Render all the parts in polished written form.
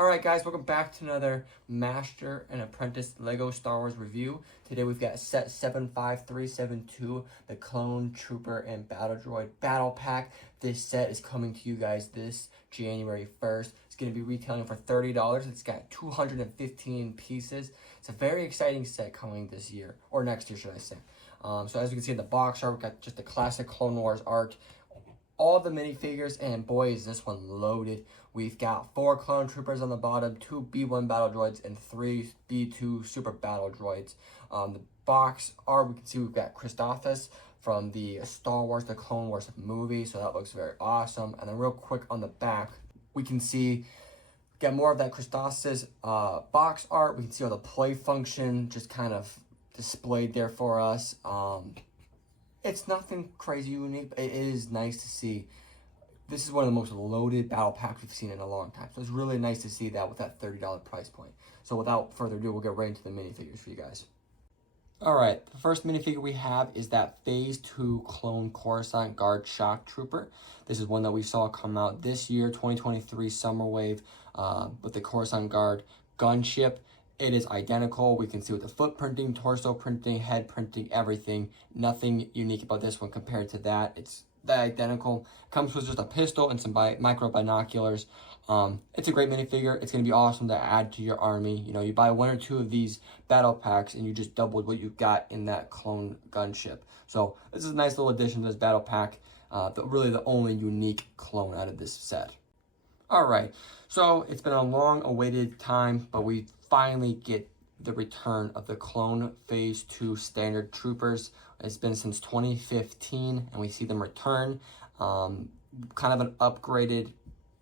Alright guys, welcome back to another Master and Apprentice LEGO Star Wars review. Today we've got set 75372, the Clone Trooper and Battle Droid Battle Pack. This set is coming to you guys this January 1st. It's going to be retailing for $30. It's got 215 pieces. It's a very exciting set coming this year, or next year should I say. So as you can see in the box art, we've got just the classic Clone Wars art. All the minifigures, and boy is this one loaded. We've got 4 clone troopers on the bottom, 2 B1 battle droids, and 3 B2 super battle droids. The box art, we can see we've got Christophas from the Star Wars, the Clone Wars movie, so that looks very awesome. And then real quick on the back, we can see, get more of that Christophas box art. We can see all the play function just kind of displayed there for us. It's nothing crazy unique, but it is nice to see. This is one of the most loaded battle packs we've seen in a long time. So it's really nice to see that with that $30 price point. So without further ado, we'll get right into the minifigures for you guys. Alright, the first minifigure we have is that Phase 2 Clone Coruscant Guard Shock Trooper. This is one that we saw come out this year, 2023 Summer Wave, with the Coruscant Guard gunship. It is identical. We can see with the foot printing, torso printing, head printing, everything. Nothing unique about this one compared to that. It's identical. Comes with just a pistol and some micro binoculars. It's a great minifigure. It's going to be awesome to add to your army. You know, you buy 1 or 2 of these battle packs and you just doubled what you got in that clone gunship. So this is a nice little addition to this battle pack. Really the only unique clone out of this set. Alright, so it's been a long awaited time, but we finally get the return of the Clone Phase 2 Standard Troopers. It's been since 2015, and we see them return. Kind of an upgraded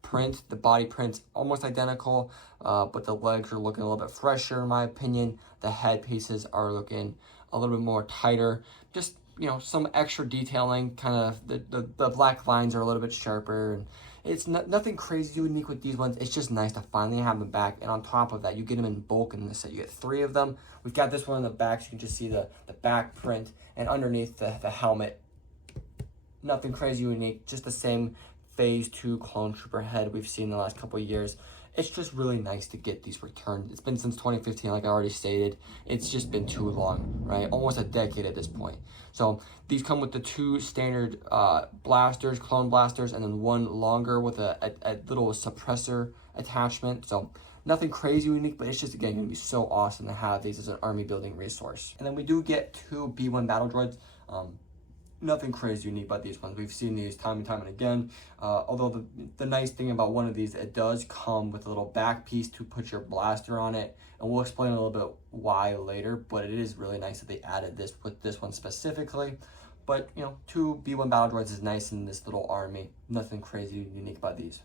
print. The body print's almost identical, but the legs are looking a little bit fresher, in my opinion. The head pieces are looking a little bit more tighter. Just, you know, some extra detailing. Kind of the black lines are a little bit sharper, and it's nothing crazy unique with these ones. It's just nice to finally have them back. And on top of that, you get them in bulk in this set. You get 3 of them. We've got this one in the back, so you can just see the back print. And underneath the helmet, nothing crazy unique. Just the same Phase 2 Clone Trooper head we've seen in the last couple of years. It's just really nice to get these returned. It's been since 2015, like I already stated. It's just been too long, right? Almost a decade at this point. So these come with the 2 standard blasters, clone blasters, and then 1 longer with a little suppressor attachment. So nothing crazy unique, but it's just, again, going to be so awesome to have these as an army building resource. And then we do get 2 B1 battle droids. Nothing crazy unique about these ones. We've seen these time and time and again. Although the nice thing about one of these, it does come with a little back piece to put your blaster on it. And we'll explain a little bit why later, but it is really nice that they added this with this one specifically. But, you know, 2 B1 battle droids is nice in this little army. Nothing crazy unique about these.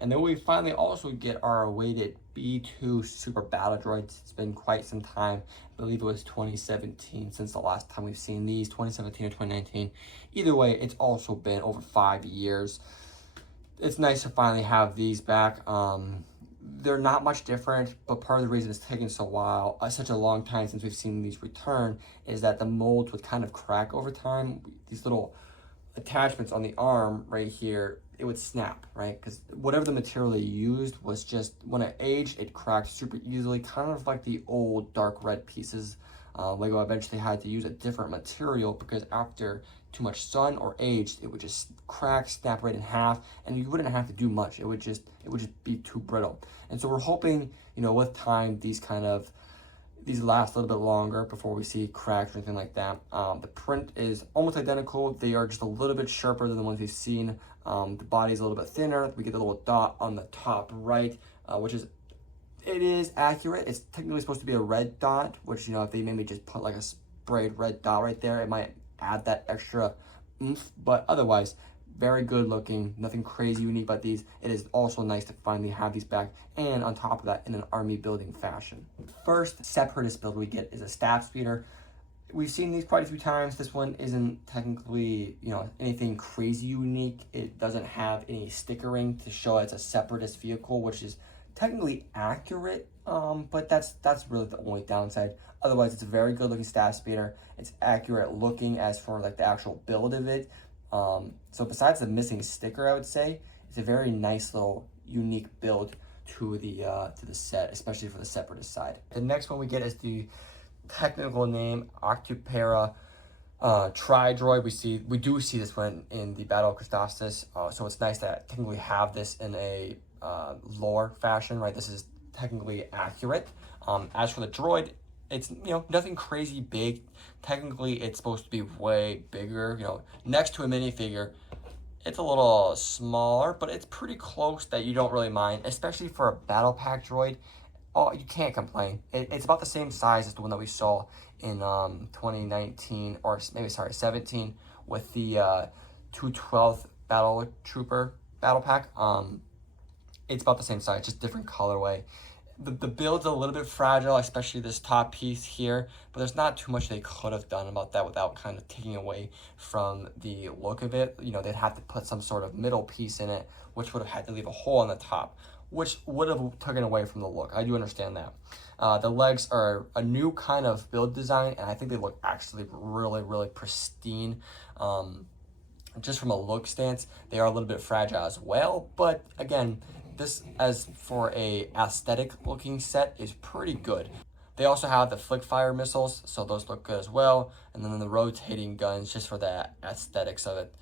And then we finally also get our awaited B2 Super Battle Droids. It's been quite some time. I believe it was 2017 since the last time we've seen these, 2017 or 2019. Either way, it's also been over 5 years. It's nice to finally have these back. They're not much different, but part of the reason it's taken such a long time since we've seen these return is that the molds would kind of crack over time. These little attachments on the arm right here, it would snap, right? Because whatever the material they used was just, when it aged, it cracked super easily, kind of like the old dark red pieces. LEGO eventually had to use a different material because after too much sun or aged, it would just crack, snap right in half, and you wouldn't have to do much. It would just be too brittle. And so we're hoping, you know, with time, these last a little bit longer before we see cracks or anything like that. The print is almost identical. They are just a little bit sharper than the ones we've seen. The body is a little bit thinner. We get the little dot on the top right, it is accurate. It's technically supposed to be a red dot, which, you know, if they maybe just put like a sprayed red dot right there, it might add that extra oomph. But otherwise, very good looking. Nothing crazy unique about these. It is also nice to finally have these back, and on top of that, in an army building fashion. First Separatist build we get is a staff speeder. We've seen these quite a few times. This one isn't technically, you know, anything crazy unique. It doesn't have any stickering to show it's a Separatist vehicle, which is technically accurate, but that's really the only downside. Otherwise, it's a very good looking staff speeder. It's accurate looking as for like the actual build of it. So besides the missing sticker, I would say it's a very nice little unique build to the set, especially for the Separatist side. The next one we get is the technical name Octupera Tri-Droid. We do see this one in the Battle of Christophsis, so it's nice that technically have this in a lore fashion, right? This is technically accurate. As for the droid, it's, you know, nothing crazy big. Technically, it's supposed to be way bigger. You know, next to a minifigure, it's a little smaller, but it's pretty close that you don't really mind, especially for a battle pack droid. Oh, you can't complain. It's about the same size as the one that we saw in 2019, or maybe, sorry, 17, with the 212th Battle Trooper battle pack. It's about the same size, just different colorway. The build's a little bit fragile, especially this top piece here, but there's not too much they could have done about that without kind of taking away from the look of it. You know, they'd have to put some sort of middle piece in it, which would have had to leave a hole on the top, which would have taken away from the look. I do understand that. The legs are a new kind of build design, and I think they look actually really, really pristine. Just from a look stance, they are a little bit fragile as well, but again, this, as for a aesthetic looking set, is pretty good. They also have the flick fire missiles, so those look good as well, and then the rotating guns just for the aesthetics of it.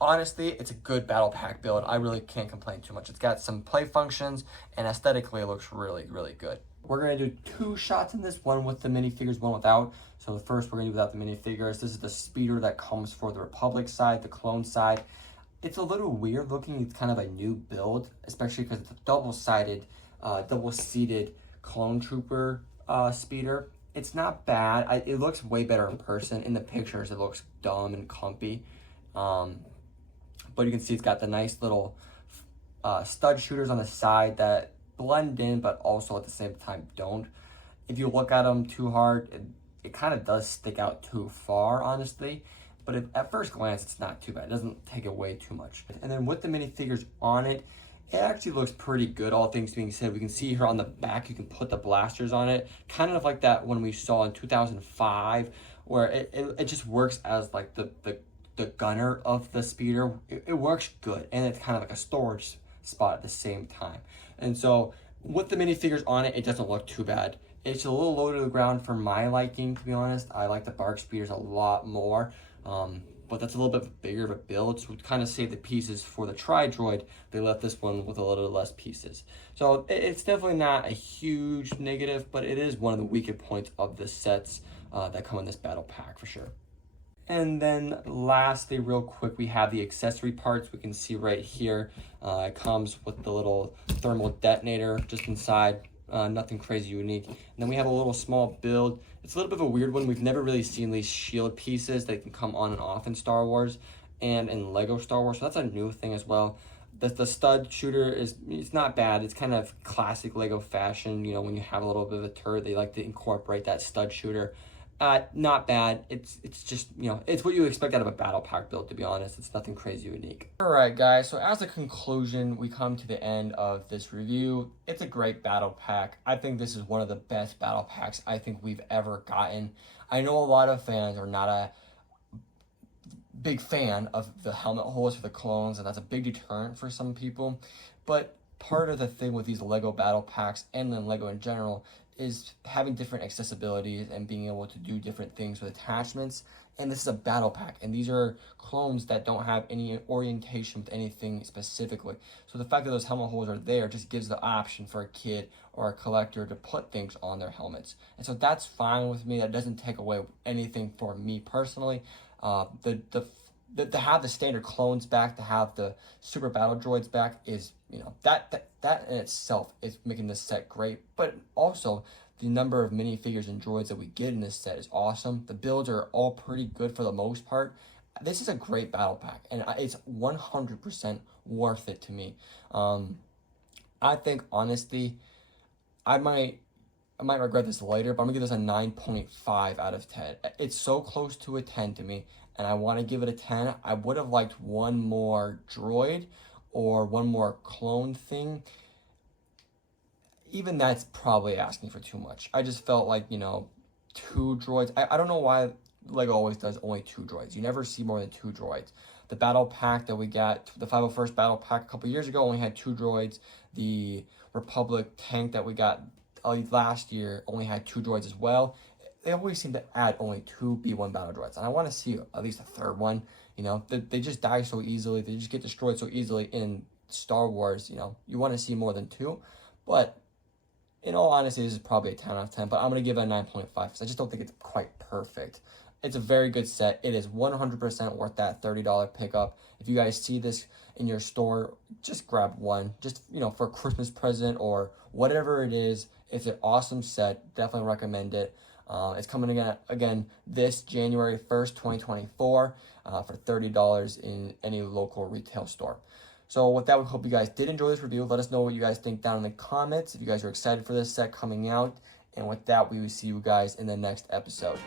Honestly, it's a good battle pack build. I really can't complain too much. It's got some play functions, and aesthetically it looks really, really good. We're going to do 2 shots in this, one with the minifigures, one without. So the first we're going to do without the minifigures. This is the speeder that comes for the Republic side, the clone side. It's a little weird looking. It's kind of a new build, especially because it's a double-sided, double-seated clone trooper speeder. It's not bad. It looks way better in person. In the pictures, it looks dumb and clumpy. But you can see it's got the nice little stud shooters on the side that blend in, but also at the same time don't. If you look at them too hard, it kind of does stick out too far, honestly. But at first glance, it's not too bad. It doesn't take away too much. And then with the minifigures on it, it actually looks pretty good, all things being said. We can see here on the back, you can put the blasters on it. Kind of like that one we saw in 2005, where it just works as like the gunner of the speeder. It works good, and it's kind of like a storage spot at the same time. And so with the minifigures on it, it doesn't look too bad. It's a little low to the ground for my liking, to be honest. I like the bark speeders a lot more. But that's a little bit bigger of a build, so we kind of save the pieces for the Tri-Droid. They left this one with a little less pieces. So it's definitely not a huge negative, but it is one of the weaker points of the sets that come in this battle pack for sure. And then lastly, real quick, we have the accessory parts. We can see right here, it comes with the little thermal detonator just inside. Nothing crazy unique. And then we have a little small build. It's a little bit of a weird one. We've never really seen these shield pieces that can come on and off in Star Wars and in Lego Star Wars. So that's a new thing as well. The stud shooter it's not bad. It's kind of classic Lego fashion. You know, when you have a little bit of a turret, they like to incorporate that stud shooter. Not bad. It's just, you know, it's what you expect out of a battle pack build, to be honest. It's nothing crazy unique. All right, guys. So as a conclusion, we come to the end of this review. It's a great battle pack. I think this is one of the best battle packs I think we've ever gotten. I know a lot of fans are not a big fan of the helmet holes for the clones, and that's a big deterrent for some people. But part of the thing with these Lego battle packs, and then Lego in general, is having different accessibilities and being able to do different things with attachments. And this is a battle pack, and these are clones that don't have any orientation with anything specifically. So the fact that those helmet holes are there just gives the option for a kid or a collector to put things on their helmets. And so that's fine with me. That doesn't take away anything for me personally. To have the standard clones back, to have the super battle droids back is, you know, that in itself is making this set great. But also the number of minifigures and droids that we get in this set is awesome. The builds are all pretty good for the most part. This is a great battle pack, and it's 100% worth it to me. I think honestly, I might regret this later, but I'm gonna give this a 9.5 out of 10. It's so close to a 10 to me, and I want to give it a 10. I would have liked one more droid or one more clone thing. Even that's probably asking for too much. I just felt like, you know, 2 droids. I don't know why Lego always does only 2 droids. You never see more than 2 droids. The battle pack that we got, the 501st battle pack a couple years ago, only had 2 droids. The Republic tank that we got last year only had 2 droids as well. They always seem to add only 2 B1 battle droids, and I want to see at least a third one. You know, they just die so easily. They just get destroyed so easily in Star Wars. You know, you want to see more than 2, but in all honesty, this is probably a 10 out of 10, but I'm going to give it a 9.5 because I just don't think it's quite perfect. It's a very good set. It is 100% worth that $30 pickup. If you guys see this in your store, just grab one. Just, you know, for a Christmas present or whatever it is. It's an awesome set. Definitely recommend it. It's coming again this January 1st, 2024 for $30 in any local retail store. So with that, we hope you guys did enjoy this review. Let us know what you guys think down in the comments. If you guys are excited for this set coming out. And with that, we will see you guys in the next episode.